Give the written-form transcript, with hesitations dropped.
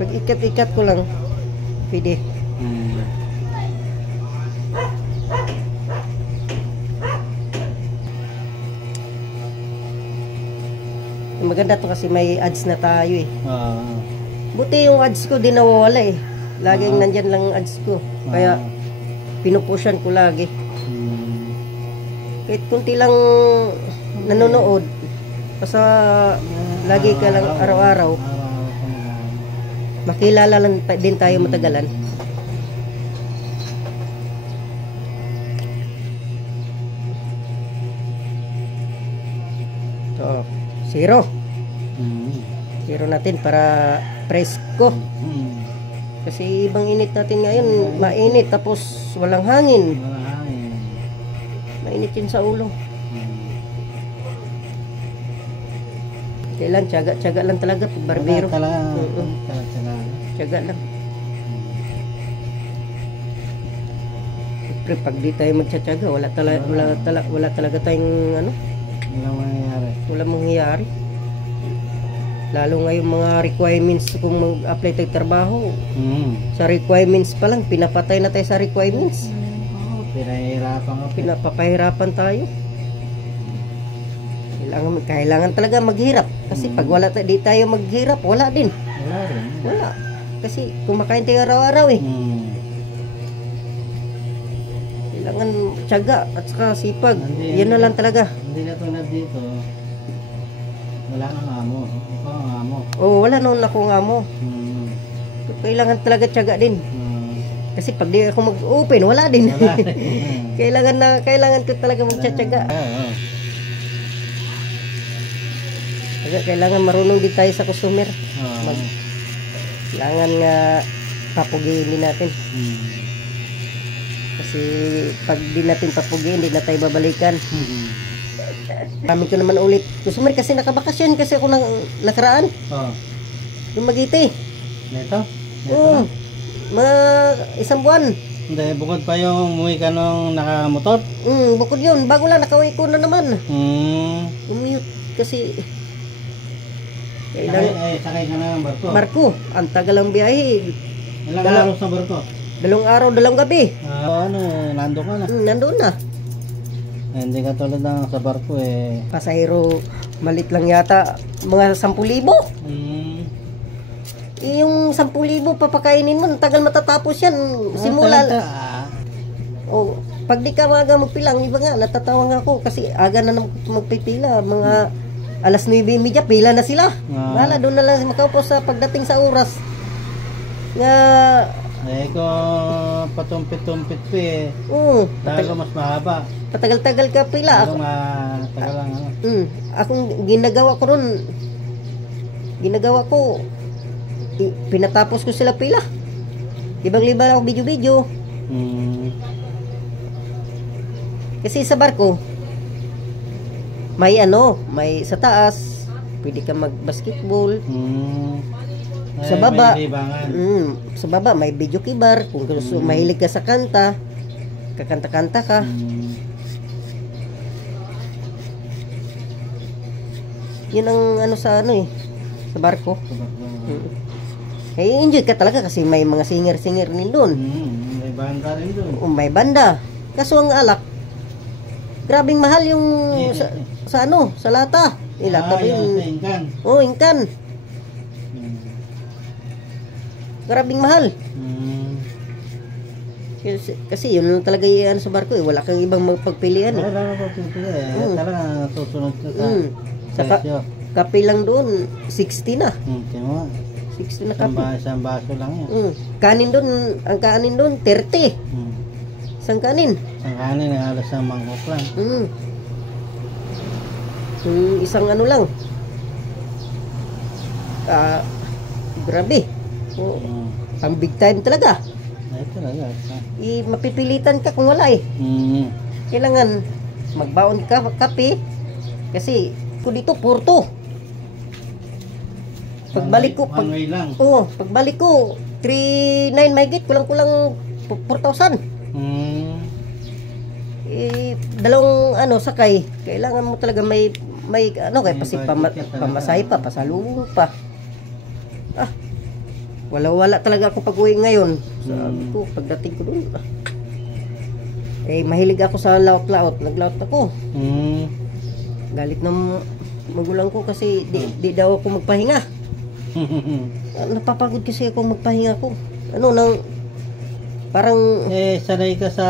Pag ikat-ikat ko lang, pwede. Maganda to kasi may ads na tayo eh. Buti yung ads ko di nawawala eh. Laging nandyan lang ads ko. Kaya pinupusyan ko lagi. Kahit kunti lang nanonood, basta lagi ka lang araw-araw, makilala lang din tayo matagalan. So, zero. Zero natin para presko. Kasi ibang init natin ngayon, mainit tapos walang hangin. Mainit yun sa ulo. Kailan, tiyaga lang talaga pag barbero. Tiyaga lang. Siyempre, pag di tayo magtsatsaga, wala talaga tayong ano? Walang mangyayari. Lalo ngayon mga requirements kung mag-apply tayo trabaho. Sa requirements pa lang, pinapatay na tayo sa requirements. Pinapapahirapan tayo. Kailangan talaga maghirap. Kasi pag di tayo maghirap, wala din. Wala. Kasi kumakain tayo araw-araw eh. Kailangan tiyaga at saka sipag. Yan na lang talaga. Hindi na tulad dito. Wala nang amo. Ikaw ang amo. Oo, wala noon akong amo. Kailangan talaga tiyaga din. Kasi pag di ako mag-open, wala din. Kailangan ko talaga magtsatsaga. Kailangan marunong din tayo sa customer. Kailangan nga papugiin din natin. Kasi pag di natin papugiin, di na tayo babalikan. Kami ko naman ulit customer kasi nakabakasyon kasi ako nakaraan. Yung Magiti. Neto? Oo. Mga isang buwan. Hindi, bukod pa yung umuwi ka nung nakamotor? Bukod yun. Bago lang nakauwi ko na naman. Umute kasi sakay ka na ng barko? Barko. Ang tagal ang biyahe. Ilang araw sa barko? 2 araw, 2 gabi. Nandun ka na? Nandun na. Hindi ka tulad ng sa barko eh. Pasahero, malit lang yata. Mga 10,000. Yung 10,000 papakainin mo, tagal matatapos yan. Simula. Pag di ka maga magpilang, iba nga, natatawa nga ako kasi aga na magpipila. Mga alas 9:30, pila na sila. Wala, doon na lang makaupo sa pagdating sa oras. Nga... ko patumpit-tumpit pa eh. Tagal mas mahaba. Patagal-tagal ka pila. Tagal lang ano. Akong ginagawa ko, pinatapos ko sila pila. Libang-liba ako video-video. Kasi sa barko, may sa taas, pwede ka mag-basketball. Sa baba, sa baba may video kibar. Kung gusto mahilig ka sa kanta, kakanta-kanta ka. Yun ang sa sa barko. Enjoy ka talaga kasi may mga singer-singer din doon. May banda rin doon. May banda. Kaso ang alak, grabing mahal yung sa lata. Ilata yung inkan. Inkan. Grabing mahal. Kasi yun lang talaga yung sa barko eh. Wala kang ibang magpagpilian eh. Wala kang magpagpilian. Talaga susunod ka sa kape lang doon 60 na. 60 na kape. Isang baso lang yan. Kanin doon, ang kanin doon 30. Isang kanin. Isang kanin ay halos ang mangkok lang. Isang lang. Grabe. Ang big time talaga. Ay talaga. Mapipilitan ka kung wala eh. Kailangan magbaon ka kape kasi ko dito Porto. Pagbalik ko pagbalik ko 3,900 mahigit, kulang 4,000. Dalawang sakay. Kailangan mo talaga may kasi pamasahe pa, pasalubong pa. Wala talaga ako pag-uwi ngayon. Sabi ko, pagdating ko doon, eh, mahilig ako sa laot-laot. Naglaot ako. Galit ng magulang ko kasi di daw ako magpahinga. Napapagod kasi ako magpahinga ko. Parang... sanay ka sa